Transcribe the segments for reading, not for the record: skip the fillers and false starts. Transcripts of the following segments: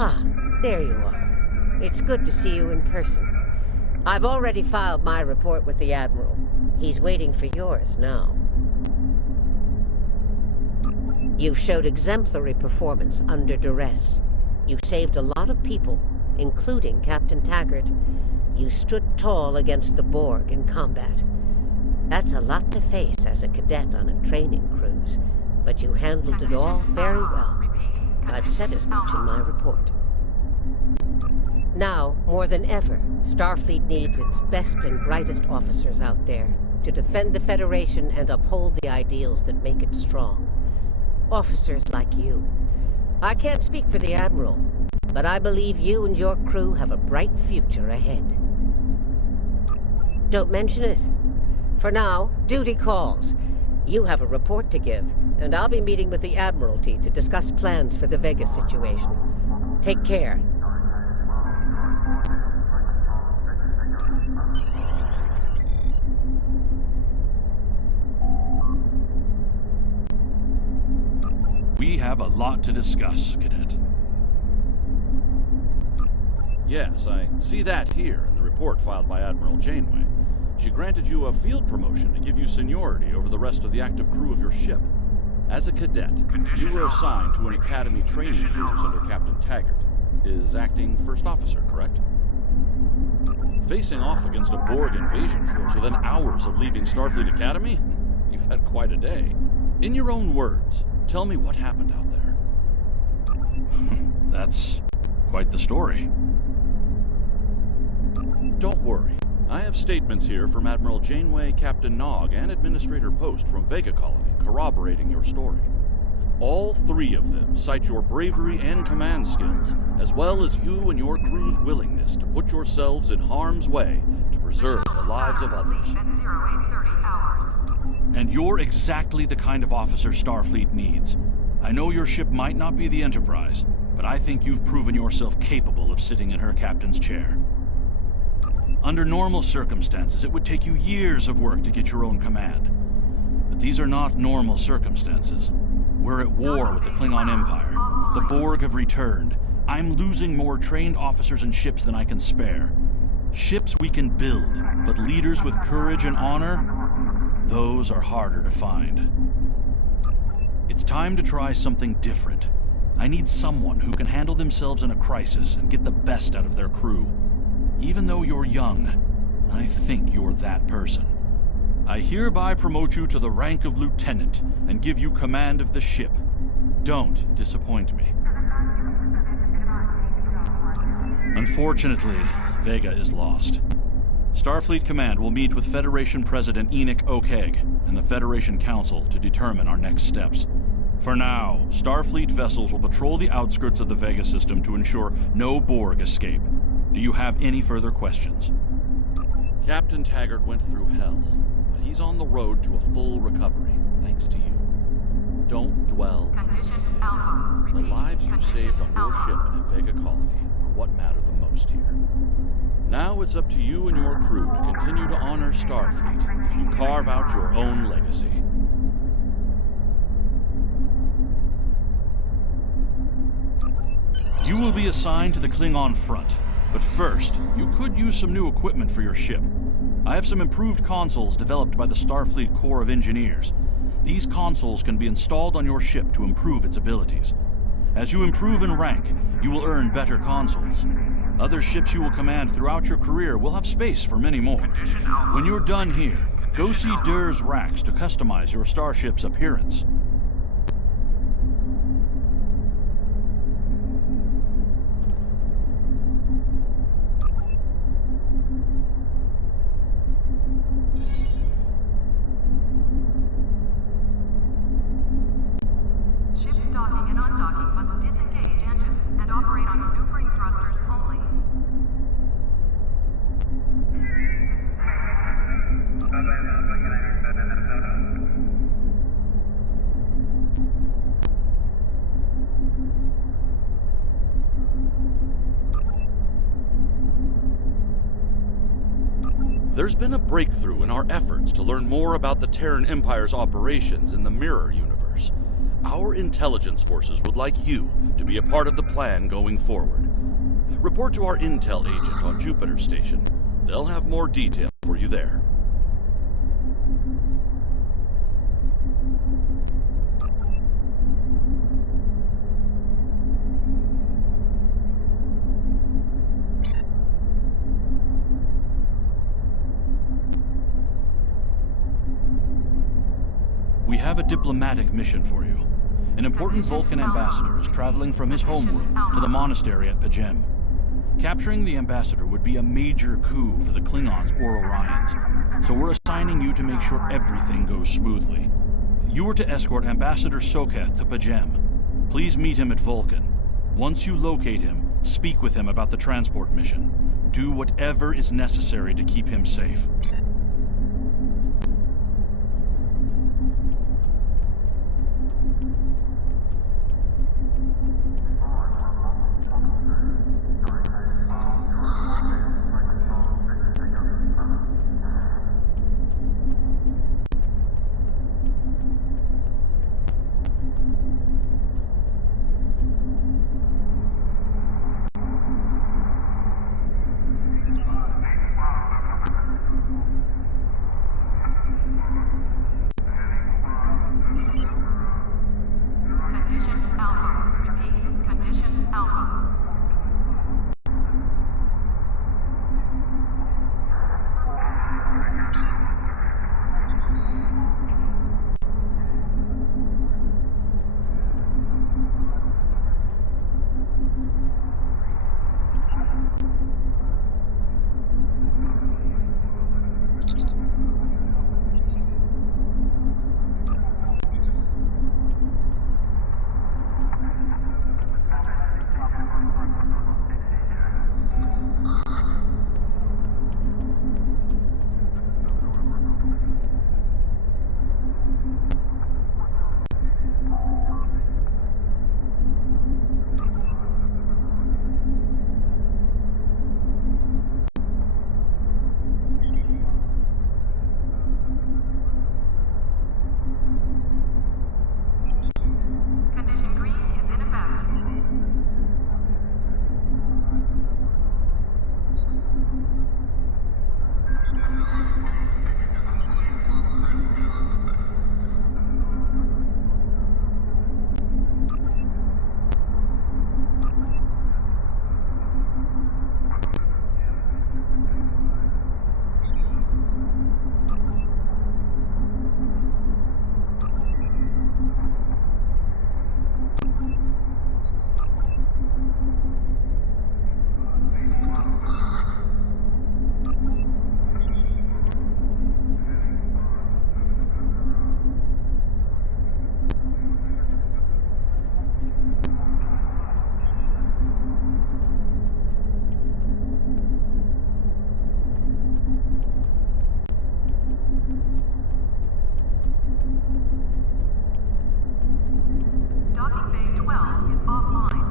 Ah, there you are. It's good to see you in person. I've already filed my report with the Admiral. He's waiting for yours now. You've showed exemplary performance under duress. You saved a lot of people, including Captain Taggart. You stood tall against the Borg in combat. That's a lot to face as a cadet on a training cruise, but you handled it all very well. I've said as much in my report. Now, more than ever, Starfleet needs its best and brightest officers out there to defend the Federation and uphold the ideals that make it strong. Officers like you. I can't speak for the Admiral, but I believe you and your crew have a bright future ahead. Don't mention it. For now, duty calls. You have a report to give, and I'll be meeting with the Admiralty to discuss plans for the Vega situation. Take care. We have a lot to discuss, Cadet. Yes, I see that here in the report filed by Admiral Janeway. She granted you a field promotion to give you seniority over the rest of the active crew of your ship. As a cadet, you were assigned to an Academy training cruise under Captain Taggart, his acting first officer, correct? Facing off against a Borg invasion force within hours of leaving Starfleet Academy? You've had quite a day. In your own words, tell me what happened out there. That's quite the story. Don't worry. I have statements here from Admiral Janeway, Captain Nog, and Administrator Post from Vega Colony corroborating your story. All three of them cite your bravery and command skills, as well as you and your crew's willingness to put yourselves in harm's way to preserve the lives of others. And you're exactly the kind of officer Starfleet needs. I know your ship might not be the Enterprise, but I think you've proven yourself capable of sitting in her captain's chair. Under normal circumstances, it would take you years of work to get your own command. But these are not normal circumstances. We're at war with the Klingon Empire. The Borg have returned. I'm losing more trained officers and ships than I can spare. Ships we can build, but leaders with courage and honor, those are harder to find. It's time to try something different. I need someone who can handle themselves in a crisis and get the best out of their crew. Even though you're young, I think you're that person. I hereby promote you to the rank of lieutenant and give you command of the ship. Don't disappoint me. Unfortunately, Vega is lost. Starfleet Command will meet with Federation President Enoch Okeg and the Federation Council to determine our next steps. For now, Starfleet vessels will patrol the outskirts of the Vega system to ensure no Borg escape. Do you have any further questions? Captain Taggart went through hell, but he's on the road to a full recovery, thanks to you. Don't dwell. The lives you saved on your ship and in Vega Colony are what matter the most here. Now it's up to you and your crew to continue to honor Starfleet as you carve out your own legacy. You will be assigned to the Klingon front. But first, you could use some new equipment for your ship. I have some improved consoles developed by the Starfleet Corps of Engineers. These consoles can be installed on your ship to improve its abilities. As you improve in rank, you will earn better consoles. Other ships you will command throughout your career will have space for many more. When you're done here, go see Dur's racks to customize your starship's appearance. Docking and undocking must disengage engines and operate on maneuvering thrusters only. There's been a breakthrough in our efforts to learn more about the Terran Empire's operations in the Mirror universe. Our intelligence forces would like you to be a part of the plan going forward. Report to our intel agent on Jupiter Station. They'll have more detail for you there. We have a diplomatic mission for you. An important Vulcan ambassador is traveling from his homeworld to the monastery at P'Jem. Capturing the ambassador would be a major coup for the Klingons or Orions, so we're assigning you to make sure everything goes smoothly. You are to escort Ambassador Soketh to P'Jem. Please meet him at Vulcan. Once you locate him, speak with him about the transport mission. Do whatever is necessary to keep him safe. Condition Alpha. Repeat. Condition Alpha. Condition Green is in effect. Docking Bay 12 is offline.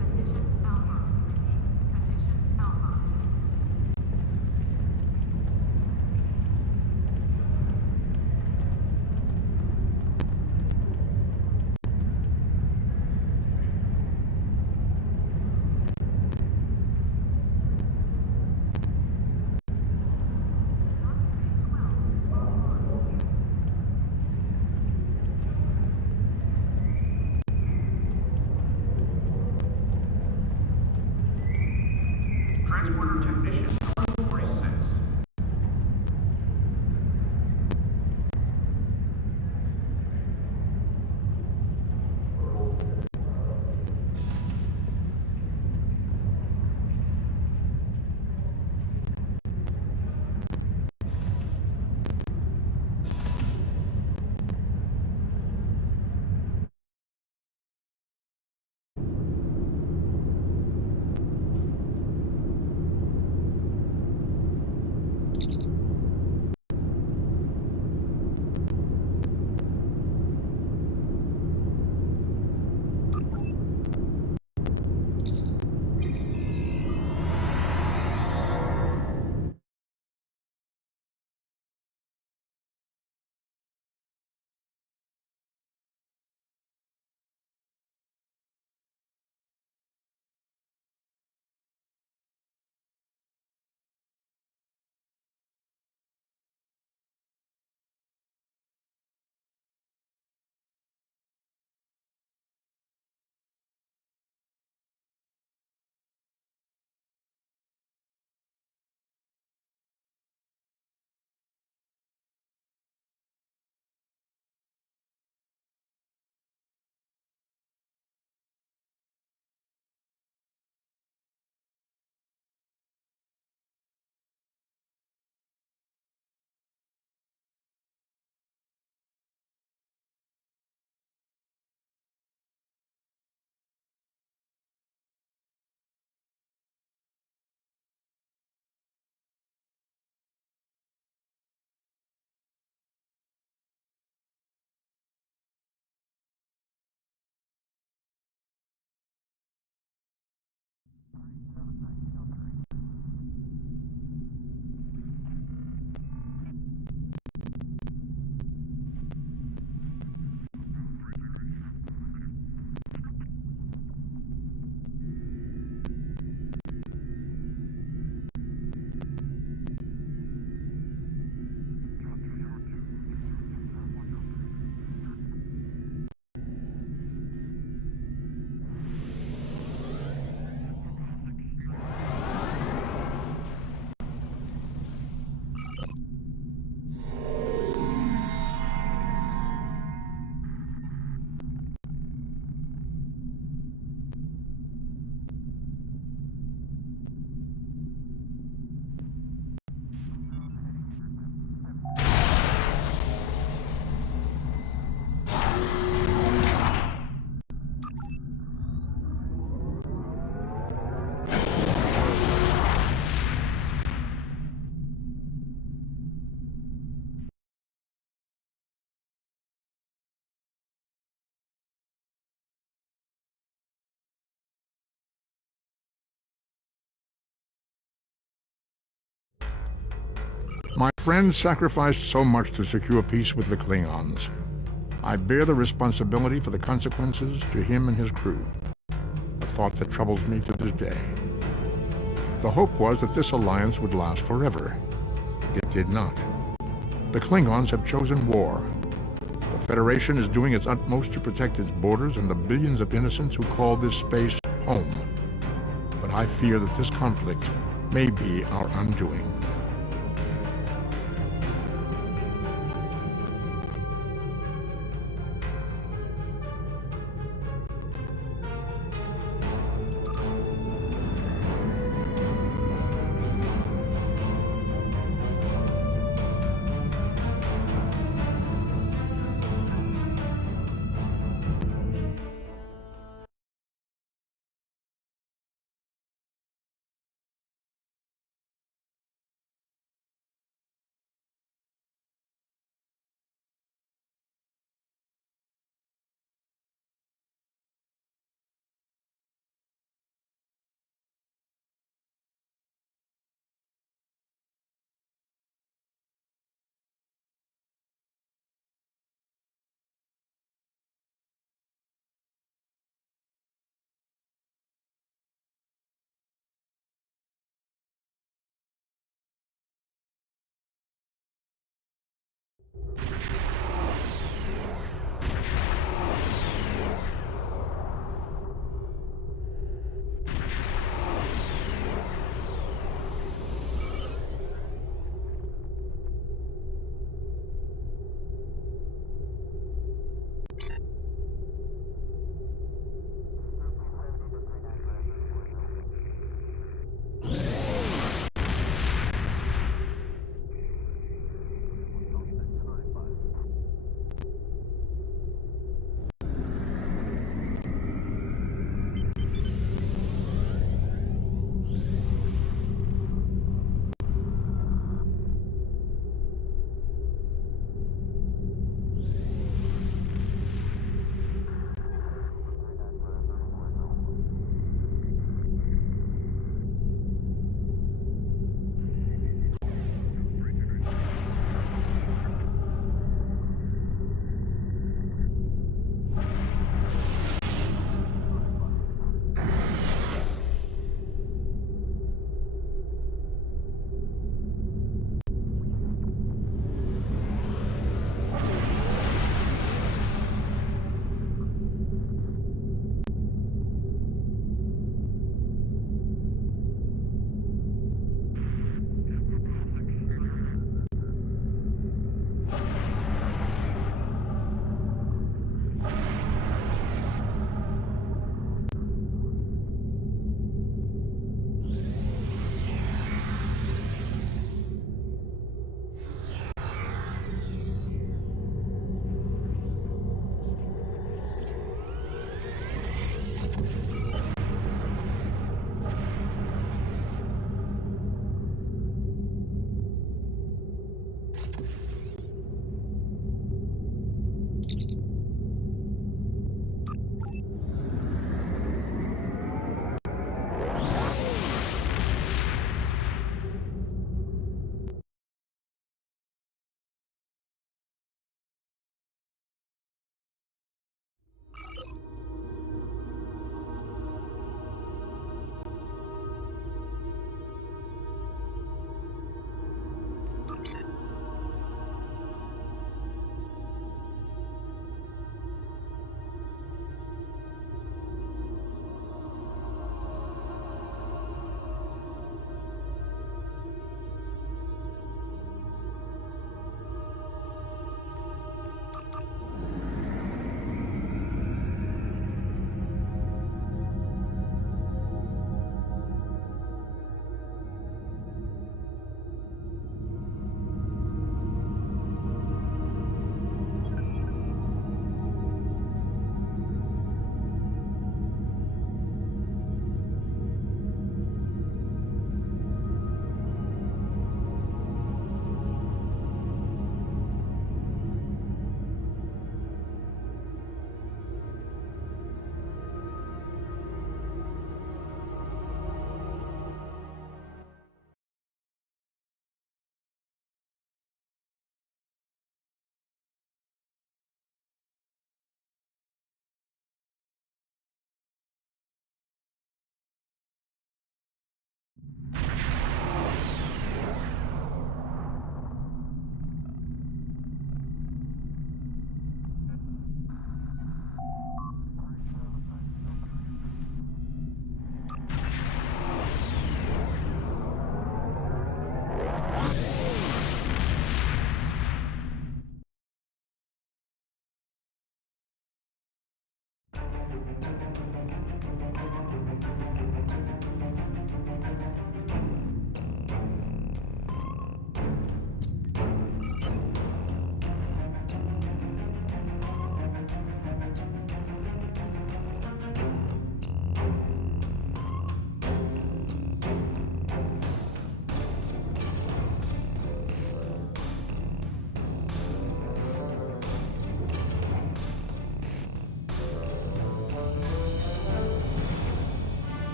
Condition Alpha. Repeat. Condition Alpha. Transporter Technician 2046. My friend sacrificed so much to secure peace with the Klingons. I bear the responsibility for the consequences to him and his crew, a thought that troubles me to this day. The hope was that this alliance would last forever. It did not. The Klingons have chosen war. The Federation is doing its utmost to protect its borders and the billions of innocents who call this space home. But I fear that this conflict may be our undoing.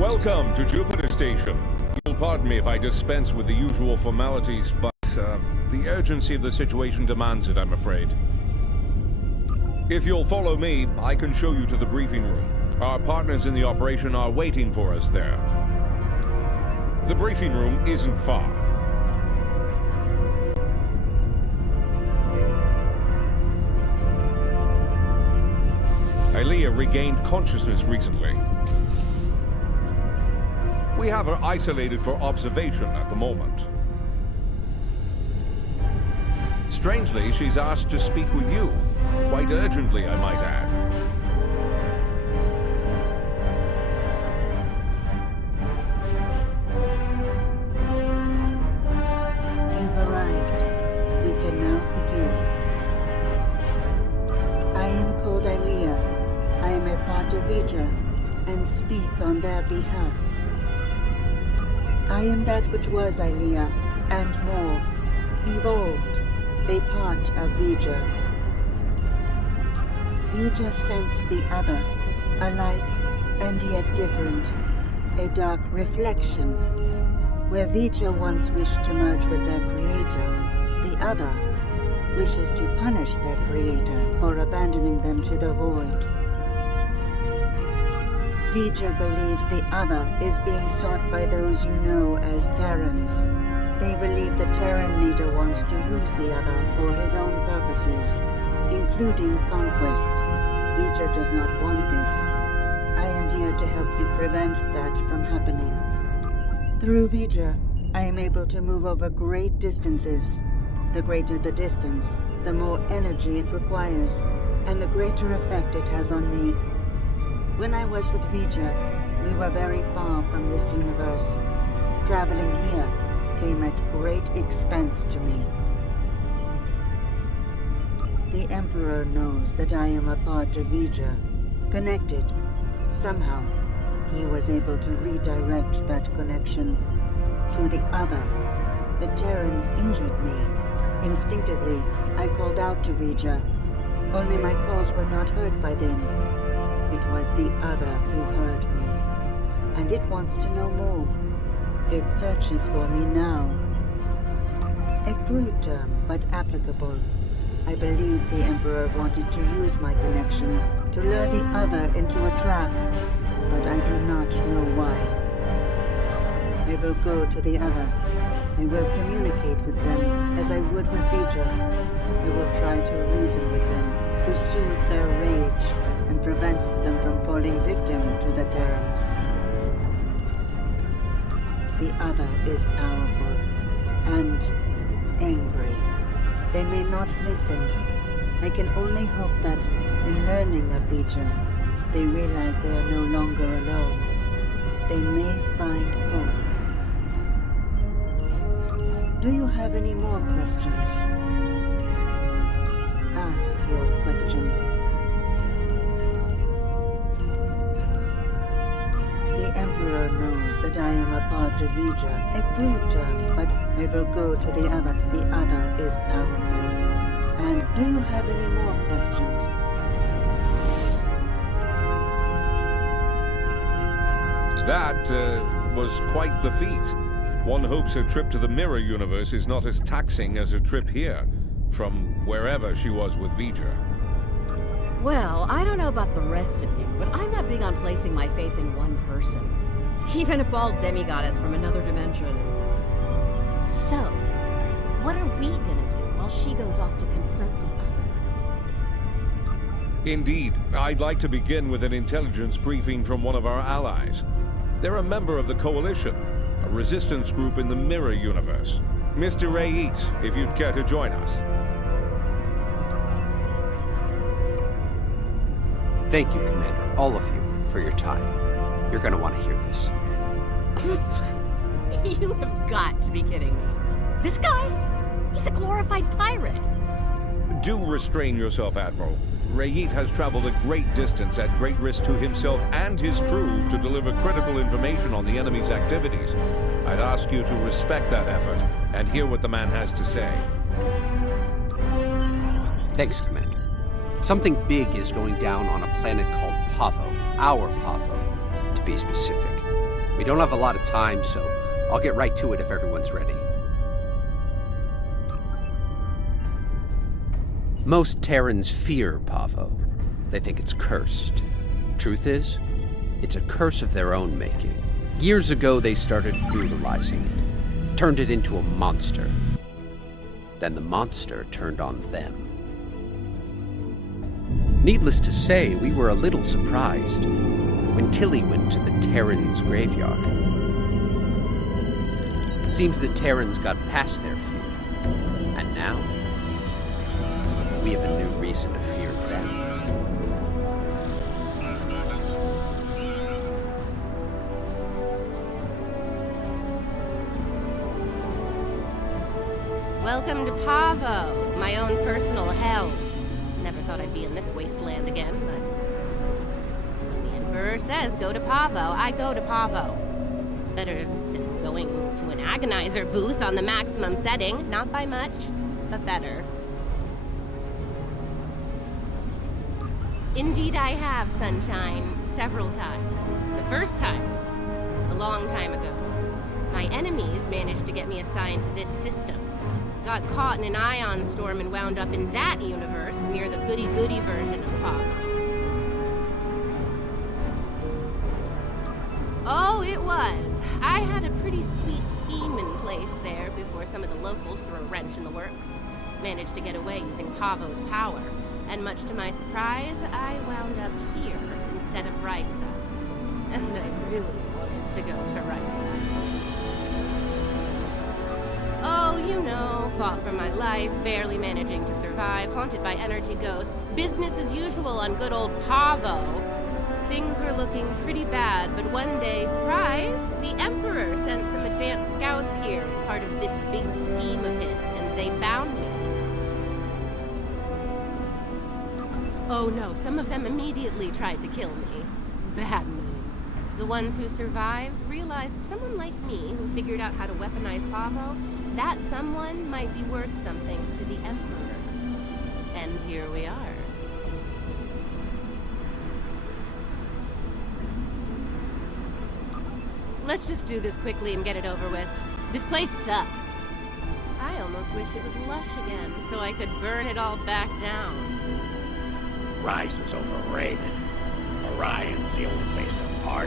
Welcome to Jupiter Station. You'll pardon me if I dispense with the usual formalities, but the urgency of the situation demands it, I'm afraid. If you'll follow me, I can show you to the briefing room. Our partners in the operation are waiting for us there. The briefing room isn't far. Aelia regained consciousness recently. We have her isolated for observation at the moment. Strangely, she's asked to speak with you. Quite urgently, I might add. You've arrived. We can now begin. I am called Aelia. I am a part of Vidra, and speak on their behalf. I am that which was Aelia, and more, evolved, a part of Vidra. Vidra sensed the other, alike and yet different, a dark reflection. Where Vidra once wished to merge with their creator, the other wishes to punish their creator for abandoning them to the void. Vidra believes the other is being sought by those you know as Terrans. They believe the Terran leader wants to use the other for his own purposes, including conquest. Vidra does not want this. I am here to help you prevent that from happening. Through Vidra, I am able to move over great distances. The greater the distance, the more energy it requires, and the greater effect it has on me. When I was with Vidra, we were very far from this universe. Traveling here came at great expense to me. The Emperor knows that I am a part of Vidra, connected. Somehow, he was able to redirect that connection to the other. The Terrans injured me. Instinctively, I called out to Vidra. Only my calls were not heard by them. It was the other who heard me, and it wants to know more. It searches for me now. A crude term, but applicable. I believe the Emperor wanted to use my connection to lure the other into a trap, but I do not know why. I will go to the other. I will communicate with them as I would with Vidra. I will try to reason with them, to soothe their rage, and prevents them from falling victim to the Terrans. The other is powerful and angry. They may not listen. I can only hope that, in learning of Vidra, they realize they are no longer alone. They may find hope. Do you have any more questions? Ask your question. The Emperor knows that I am a Padre Vija, a crude term, but I will go to the other. The other is powerful. And do you have any more questions? That was quite the feat. One hopes her trip to the Mirror Universe is not as taxing as her trip here, from wherever she was with Vija. Well, I don't know about the rest of you, but I'm not big on placing my faith in one person. Even a bald demigoddess from another dimension. So, what are we gonna do while she goes off to confront the other? Indeed, I'd like to begin with an intelligence briefing from one of our allies. They're a member of the Coalition, a resistance group in the Mirror Universe. Mr. Rayit, if you'd care to join us. Thank you, Commander, all of you, for your time. You're gonna want to hear this. You have got to be kidding me. This guy? He's a glorified pirate. Do restrain yourself, Admiral. Rayit has traveled a great distance at great risk to himself and his crew to deliver critical information on the enemy's activities. I'd ask you to respect that effort and hear what the man has to say. Thanks, Commander. Something big is going down on a planet called Pavo. Our Pavo, to be specific. We don't have a lot of time, so I'll get right to it if everyone's ready. Most Terrans fear Pavo. They think it's cursed. Truth is, it's a curse of their own making. Years ago, they started brutalizing it, turned it into a monster. Then the monster turned on them. Needless to say, we were a little surprised when Tilly went to the Terrans' graveyard. Seems the Terrans got past their fear, and now we have a new reason to fear them. Welcome to Pavo, my own personal hell. Never thought I'd be in this wasteland again, but when the Emperor says go to Pavo, I go to Pavo. Better than going to an agonizer booth on the maximum setting. Not by much, but better. Indeed I have, Sunshine, several times. The first time was a long time ago. My enemies managed to get me assigned to this system. Got caught in an ion storm and wound up in that universe near the goody-goody version of Pavo. Oh, it was. I had a pretty sweet scheme in place there before some of the locals threw a wrench in the works. Managed to get away using Pavo's power. And much to my surprise, I wound up here instead of Risa. And I really wanted to go to Risa. Oh, you know, fought for my life, barely managing to survive, haunted by energy ghosts, business as usual on good old Pavo. Things were looking pretty bad, but one day, surprise, the Emperor sent some advanced scouts here as part of this big scheme of his, and they found me. Oh no, some of them immediately tried to kill me. Bad move. The ones who survived realized someone like me who figured out how to weaponize Pavo, that someone might be worth something to the Emperor. And here we are. Let's just do this quickly and get it over with. This place sucks. I almost wish it was lush again, so I could burn it all back down. Risa's overrated. Orion's the only place to party.